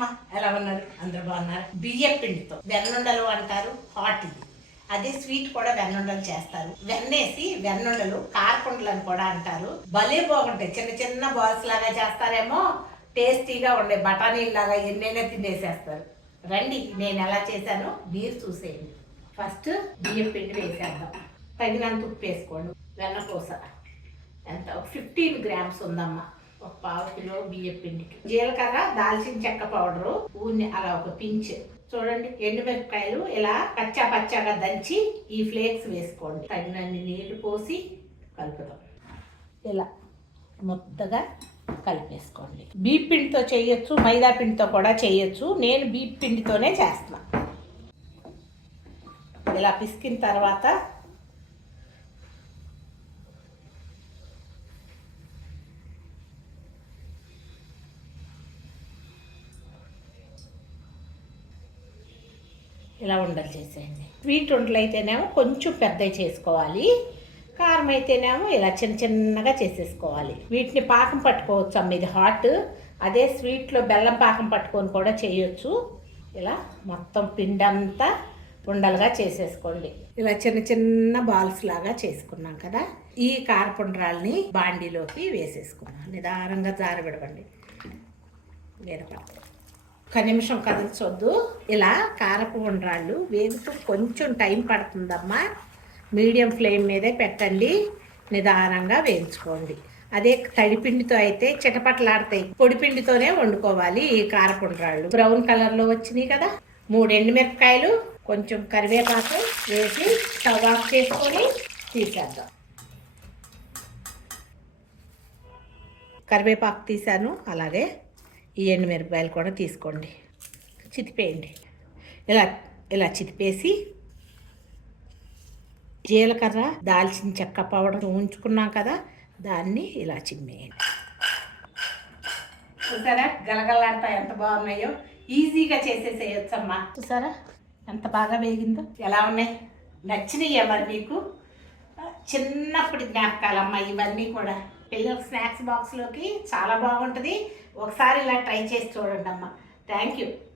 అమ్మా ఎలా ఉన్నారు? అందరు బాగున్నారు? బియ్యం పిండితో వెన్నుండలు అంటారు హాట్ ఇది. అదే స్వీట్ కూడా వెన్నుండలు చేస్తారు. వెన్నేసి వెన్నుండలు కారకుండలు అని కూడా అంటారు. భలే బాగుంటాయి. చిన్న చిన్న బాల్స్ లాగా చేస్తారేమో టేస్టీగా ఉండే బఠానీలు లాగా ఎన్నైనా తినేసేస్తారు. రండి నేను ఎలా చేశానో మీరు చూసేయండి. ఫస్ట్ బియ్యం పిండి వేసేద్దాం. తగినంత ఉప్పు వేసుకోండి. వెన్నపూస ఎంత? ఫిఫ్టీన్ గ్రామ్స్ ఉందమ్మా. ఒక పావు కిలో బియ్యం పిండికి. జీలకర్ర దాల్చిన చెక్క పౌడరు ఊని అలా ఒక పించ్. చూడండి ఎండుమిరపకాయలు ఇలా పచ్చా పచ్చాగా దంచి ఈ ఫ్లేక్స్ వేసుకోండి. తగినన్ని నీళ్ళు పోసి కలుపుదాం ఇలా ముద్దగా కలిపేసుకోండి. బీప్ పిండితో చేయొచ్చు మైదా పిండితో కూడా చేయొచ్చు. నేను బీప్ పిండితోనే చేస్తున్నా. ఇలా పిసికిన తర్వాత ఇలా ఉండలు చేసేయండి. స్వీట్ ఉండలు అయితేనేమో కొంచెం పెద్దవి చేసుకోవాలి. కారం అయితేనేమో ఇలా చిన్న చిన్నగా చేసేసుకోవాలి. వీటిని పాకం పట్టుకోవచ్చు అమ్మ ఇది హాట్. అదే స్వీట్లో బెల్లం పాకం పట్టుకొని కూడా చేయొచ్చు. ఇలా మొత్తం పిండంతా ఉండలుగా చేసేసుకోండి. ఇలా చిన్న చిన్న బాల్స్ లాగా చేసుకున్నాం కదా. ఈ కారపుండ్రాల్ని బాండీలోకి వేసేసుకున్నాం నిదానంగా జారబెడవండి వేరపడ ఒక నిమిషం కదల్చొద్దు. ఇలా కారపు ఉండ్రాళ్ళు వేగుతూ కొంచెం టైం పడుతుందమ్మా. మీడియం ఫ్లేమ్ మీదే పెట్టండి. నిదానంగా వేయించుకోండి. అదే తడిపిండితో అయితే చిటపటలాడతాయి. పొడిపిండితోనే వండుకోవాలి ఈ కారపుండ్రాళ్ళు బ్రౌన్ కలర్లో వచ్చినాయి కదా. మూడు ఎండుమిరపకాయలు కొంచెం కరివేపాకు వేసి స్టవ్ ఆఫ్ చేసుకొని తీసేద్దాం. కరివేపాకు తీసాను. అలాగే ఈ ఎండుమిరపకాయలు కూడా తీసుకోండి. చితిపేయండి. ఇలా ఇలా చితిపేసి జీలకర్ర దాల్చిన చెక్క పౌడర్ ఉంచుకున్నాం కదా దాన్ని ఇలా చిమ్మేయండి. చూసారా? గలగలాడతా ఎంత బాగున్నాయో. ఈజీగా చేసేసేయచ్చమ్మా. చూసారా? ఎంత బాగా వేగిందో. ఎలా ఉన్నాయి? నచ్చినాయా మరి మీకు? చిన్నప్పటి జ్ఞాపకాలమ్మా ఇవన్నీ కూడా. పిల్లల స్నాక్స్ బాక్స్లోకి చాలా బాగుంటుంది. ఒకసారి ఇలా ట్రై చేసి చూడండి అమ్మ థ్యాంక్ యూ